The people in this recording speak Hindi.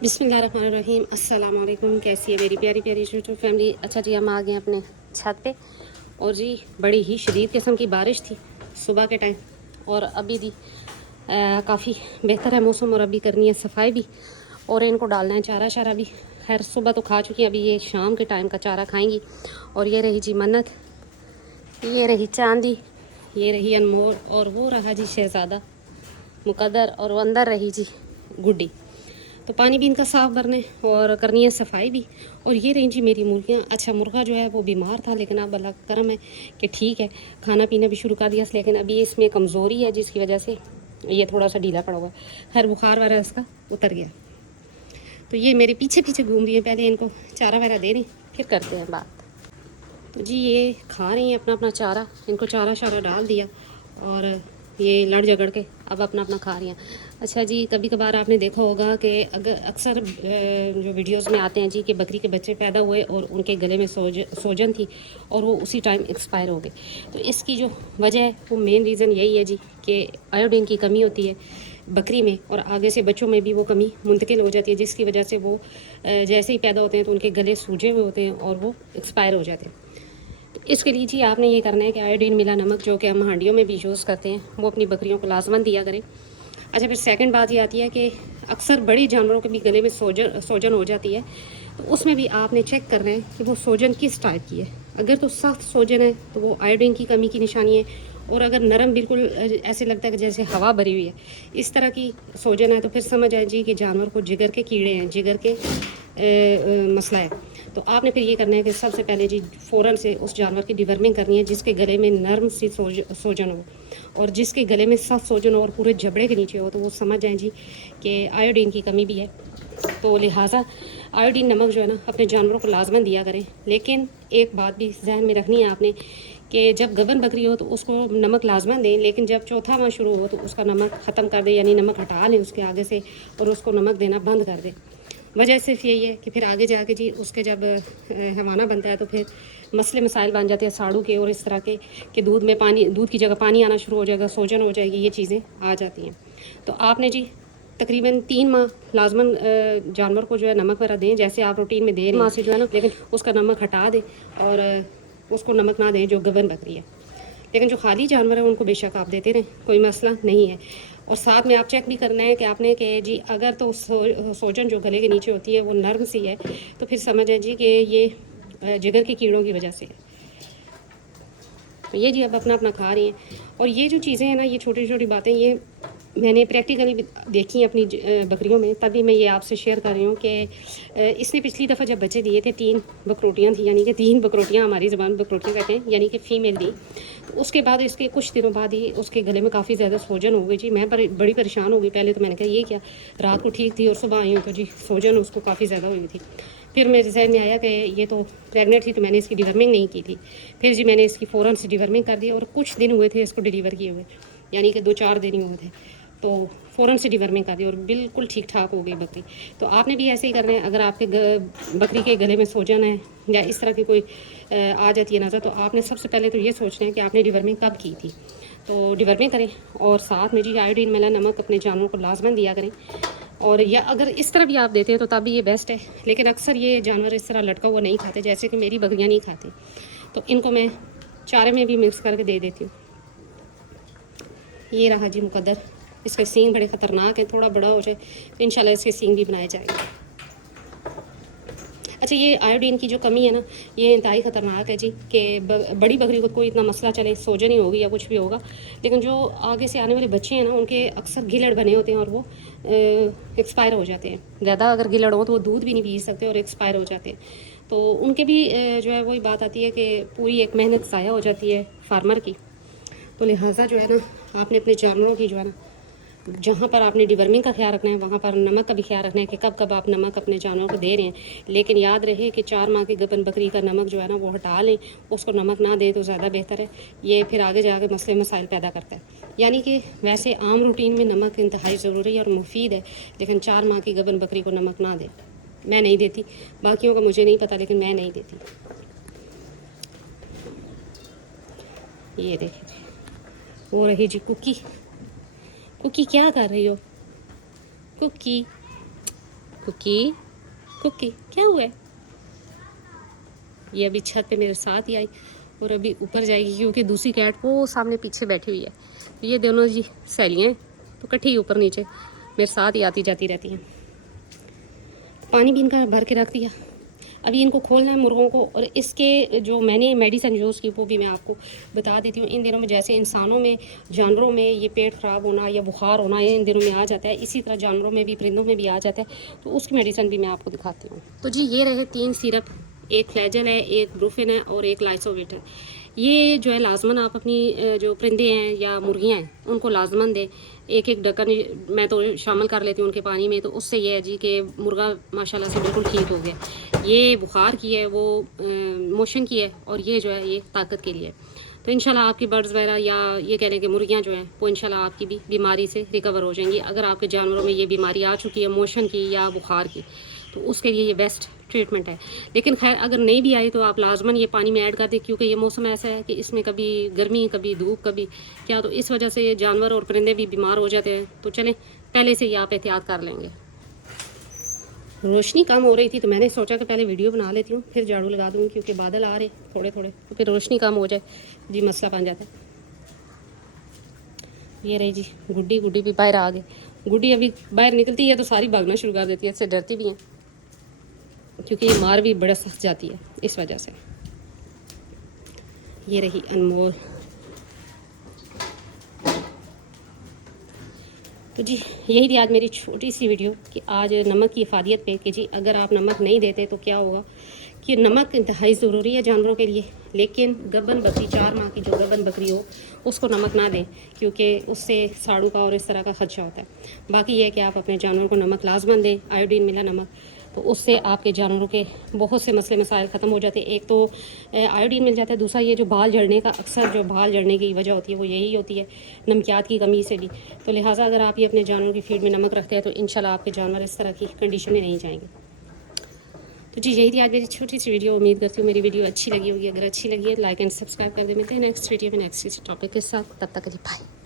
बिस्मिल्लाहिर्रहमानिर्रहीम। अस्सलाम वालेकुम। कैसी है मेरी प्यारी प्यारी यूट्यूब फैमिली। अच्छा जी, हम आ गए अपने छत पे और जी बड़ी ही शदीद किस्म की बारिश थी सुबह के टाइम और अभी भी काफ़ी बेहतर है मौसम और अभी करनी है सफाई भी और इनको डालना है चारा शारा भी। खैर सुबह तो खा चुकी हैं, अभी ये शाम के टाइम का चारा खाएंगी। और ये रही जी मन्नत, ये रही चांदी, ये रही अनमोल और वो रहा जी शहज़ादा मुकद्दर और वो अंदर रही जी गुड्डी। तो पानी भी इनका साफ़ भरने और करनी है सफाई भी। और ये रही जी मेरी मुर्गियाँ। अच्छा, मुर्गा जो है वो बीमार था लेकिन अब अल्लाह का करम है कि ठीक है, खाना पीना भी शुरू कर दिया, लेकिन अभी इसमें कमज़ोरी है जिसकी वजह से ये थोड़ा सा ढीला पड़ा हुआ है। खैर बुखार वगैरह इसका उतर गया। तो ये मेरे पीछे पीछे घूम रही है, पहले इनको चारा वगैरह दे रही, फिर करते हैं बात। तो जी ये खा रही हैं अपना अपना चारा, इनको चारा शारा डाल दिया और ये लड़ झगड़ के अब अपना अपना खा रही हैं। अच्छा जी, कभी कभार आपने देखा होगा कि अगर अक्सर जो वीडियोस में आते हैं जी कि बकरी के बच्चे पैदा हुए और उनके गले में सोजन थी और वो उसी टाइम एक्सपायर हो गए। तो इसकी जो वजह है वो मेन रीज़न यही है जी कि आयोडीन की कमी होती है बकरी में और आगे से बच्चों में भी वो कमी मुंतकिल हो जाती है, जिसकी वजह से वो जैसे ही पैदा होते हैं तो उनके गले सूजे हुए होते हैं और वो एक्सपायर हो जाते हैं। इसके लिए जी आपने ये करना है कि आयोडीन मिला नमक जो कि हम हांडियों में भी यूज़ करते हैं वो अपनी बकरियों को लाजमन दिया करें। अच्छा, फिर सेकंड बात ये आती है कि अक्सर बड़ी जानवरों के भी गले में सोजन हो जाती है, तो उसमें भी आपने चेक करना है कि वो सोजन किस टाइप की है। अगर तो सख्त सोजन है तो वो आयोडीन की कमी की निशानी है, और अगर नरम बिल्कुल ऐसे लगता है कि जैसे हवा भरी हुई है इस तरह की सोजन है तो फिर समझ आए जी कि जानवर को जिगर के कीड़े हैं, जिगर के मसला है। तो आपने फिर ये करना है कि सबसे पहले जी फ़ौरन से उस जानवर की डिवर्मिंग करनी है जिसके गले में नरम सी सोजन हो और जिसके गले में सख्त सोजन हो और पूरे जबड़े के नीचे हो, तो वो समझ जाएँ जी कि आयोडीन की कमी भी है। तो लिहाजा आयोडीन नमक जो है ना अपने जानवरों को लाजमन दिया करें। लेकिन एक बात भी जहन में रखनी है आपने कि जब गबन बकरी हो तो उसको नमक लाजमन दें, लेकिन जब चौथा माह शुरू हो तो उसका नमक ख़त्म कर दें, यानी नमक हटा लें उसके आगे से और उसको नमक देना बंद कर दें। वजह सिर्फ यही है कि फिर आगे जाके जी उसके जब हवाना बनता है तो फिर मसले मसाइल बन जाते हैं साड़ू के और इस तरह के कि दूध में पानी, दूध की जगह पानी आना शुरू हो जाएगा, सोजन हो जाएगी, ये चीज़ें आ जाती हैं। तो आपने जी तकरीबन 3 माह लाजमन जानवर को जो है नमक वगैरह दें जैसे आप रूटीन में दे रहे हैं, से जो है ना, लेकिन उसका नमक हटा दें और उसको नमक ना दें जो गबन बकरी है। लेकिन जो खाली जानवर है उनको बेशक आप देते रहें, कोई मसला नहीं है। और साथ में आप चेक भी करना है कि आपने कि जी अगर तो सोजन जो गले के नीचे होती है वो नर्म सी है तो फिर समझ है जी कि ये जिगर के कीड़ों की वजह से है। तो ये जी अब अपना अपना खा रही हैं। और ये जो चीज़ें हैं ना, ये छोटी छोटी बातें, ये मैंने प्रैक्टिकली देखी अपनी बकरियों में, तभी मैं ये आपसे शेयर कर रही हूँ कि इसने पिछली दफ़ा जब बच्चे दिए थे 3 बकरोटियाँ थी, यानी कि 3 बकरोटियाँ हमारी ज़बान बकरोटियाँ कहते हैं, यानी कि फ़ीमेल दी। तो उसके बाद इसके कुछ दिनों बाद ही उसके गले में काफ़ी ज़्यादा सोजन हो गई जी। मैं बड़ी परेशान हो गई। पहले तो मैंने कहा ये क्या, रात को ठीक थी और सुबह आई हूँ तो जी सोजन उसको काफ़ी ज़्यादा हुई थी। फिर मेरे जहन में आया कि ये तो प्रेगनेंट थी तो मैंने इसकी डिवर्मिंग नहीं की थी। फिर जी मैंने इसकी फ़ौरन से डिवर्मिंग कर दी और कुछ दिन हुए थे इसको डिलीवर किए हुए, यानी कि 2-4 दिन ही हुए थे, तो फ़ौरन से डिवर्मिंग कर दी और बिल्कुल ठीक ठाक हो गई बकरी। तो आपने भी ऐसे ही करना है। अगर आपके बकरी के गले में सोजन है या इस तरह की कोई आ जाती है नज़र, तो आपने सबसे पहले तो ये सोचना है कि आपने डिवर्मिंग कब की थी। तो डिवर्मिंग करें और साथ में जी आयोडीन मिला नमक अपने जानवरों को लाजमन दिया करें। और या अगर इस तरह भी आप देते हैं तो तब भी ये बेस्ट है, लेकिन अक्सर ये जानवर इस तरह लटका हुआ नहीं खाते, जैसे कि मेरी बकरियाँ नहीं खाती, तो इनको मैं चारे में भी मिक्स करके दे देती हूँ। ये रहा जी मुकद्दर, इसके सींग बड़े ख़तरनाक हैं, थोड़ा बड़ा हो जाए तो इंशाल्लाह इसके सींग भी बनाए जाएंगे। अच्छा, ये आयोडीन की जो कमी है ना, ये इंतहाई ख़तरनाक है जी कि बड़ी बकरी को कोई इतना मसला चले, सोजन ही होगी या कुछ भी होगा, लेकिन जो आगे से आने वाले बच्चे हैं ना उनके अक्सर गिलड़ बने होते हैं और वो एक्सपायर हो जाते हैं। ज़्यादा अगर गिलड़ हो तो वो दूध भी नहीं पी सकते और एक्सपायर हो जाते हैं। तो उनके भी जो है वही बात आती है कि पूरी एक मेहनत ज़ाया हो जाती है फार्मर की। तो लिहाजा जो है ना आपने अपने जानवरों की जो है ना, जहाँ पर आपने डिवर्मिंग का ख्याल रखना है वहाँ पर नमक का भी ख्याल रखना है कि कब कब आप नमक अपने जानवरों को दे रहे हैं। लेकिन याद रहे कि 4 माह की गबन बकरी का नमक जो है ना वो हटा लें, उसको नमक ना दें तो ज़्यादा बेहतर है। ये फिर आगे जाके मसले मसाइल पैदा करता है। यानी कि वैसे आम रूटीन में नमक इंतहाई ज़रूरी है और मुफीद है, लेकिन 4 माह की गबन बकरी को नमक ना दें। मैं नहीं देती, बाकियों का मुझे नहीं पता, लेकिन मैं नहीं देती। ये देखें, वो रही जी कुकी। कुकी क्या कर रही हो कुकी? कुकी कुकी क्या हुआ है? ये अभी छत पे मेरे साथ ही आई और अभी ऊपर जाएगी क्योंकि दूसरी कैट वो सामने पीछे बैठी हुई है। तो ये दोनों जी सहेलियाँ हैं तो इकट्ठी ऊपर नीचे मेरे साथ ही आती जाती रहती हैं। पानी भी इनका भर के रख दिया। अभी इनको खोलना है मुर्गों को। और इसके जो मैंने मेडिसिन यूज़ की वो भी मैं आपको बता देती हूँ। इन दिनों में जैसे इंसानों में जानवरों में ये पेट ख़राब होना या बुखार होना ये इन दिनों में आ जाता है, इसी तरह जानवरों में भी परिंदों में भी आ जाता है। तो उसकी मेडिसिन भी मैं आपको दिखाती हूँ। तो जी ये रहे 3 सिरप, एक फ्लैजल है, एक ब्रूफिन है और एक लाइसोविट है। ये जो है लाजमन आप अपनी जो परिंदे हैं या मुर्गियाँ हैं उनको लाजमन दें। एक एक ढक्कन मैं तो शामिल कर लेती हूँ उनके पानी में। तो उससे ये है जी कि मुर्गा माशाल्लाह से बिल्कुल ठीक हो गया। ये बुखार की है, वो मोशन की है और ये जो है ये ताकत के लिए है। तो इंशाल्लाह आपकी बर्ड्स वगैरह या ये कह लें कि मुर्गियाँ जो हैं वो इंशाल्लाह आपकी भी बीमारी से रिकवर हो जाएंगी। अगर आपके जानवरों में ये बीमारी आ चुकी है मोशन की या बुखार की, तो उसके लिए ये बेस्ट ट्रीटमेंट है। लेकिन खैर अगर नहीं भी आई तो आप लाजमन ये पानी में ऐड कर दें, क्योंकि ये मौसम ऐसा है कि इसमें कभी गर्मी कभी धूप कभी क्या, तो इस वजह से ये जानवर और परिंदे भी बीमार हो जाते हैं। तो चलें पहले से ही आप एहतियात कर लेंगे। रोशनी कम हो रही थी तो मैंने सोचा कि पहले वीडियो बना लेती हूँ, फिर झाड़ू लगा दूँगी, क्योंकि बादल आ रहे थोड़े थोड़े तो फिर रोशनी कम हो जाए जी मसला बन जाता है। ये रही जी गुड्डी, गुड्डी भी बाहर आ गई। गुड्डी अभी बाहर निकलती है तो सारी भागना शुरू कर देती है, इससे डरती भी हैं क्योंकि ये मार भी बड़ा सख्त जाती है इस वजह से। ये रही अनमोल। तो जी यही थी आज मेरी छोटी सी वीडियो कि आज नमक की इफादियत पे कि जी अगर आप नमक नहीं देते तो क्या होगा, कि नमक इंतहाई ज़रूरी है जानवरों के लिए। लेकिन गबन बकरी 4 माह की जो गबन बकरी हो उसको नमक ना दें, क्योंकि उससे साड़ू का और इस तरह का खदशा होता है। बाकी ये है कि आप अपने जानवरों को नमक लाजमन दें, आयोडीन मिला नमक, तो उससे आपके जानवरों के बहुत से मसले मसाइल ख़त्म हो जाते हैं। एक तो आयोडीन मिल जाता है, दूसरा ये जो बाल झड़ने का, अक्सर जो बाल झड़ने की वजह होती है वो यही होती है नमकियात की कमी से भी। तो लिहाजा अगर आप ये अपने जानवरों की फीड में नमक रखते हैं तो इंशाल्लाह आपके जानवर इस तरह की कंडीशन में नहीं जाएंगे। तो जी यही थी आज मेरी छोटी सी वीडियो। उम्मीद करती हूँ मेरी वीडियो अच्छी लगी होगी। अगर अच्छी लगी है लाइक एंड सब्सक्राइब कर दें। मिलते हैं नेक्स्ट वीडियो में नेक्स्ट टॉपिक के साथ। तब तक के लिए बाय।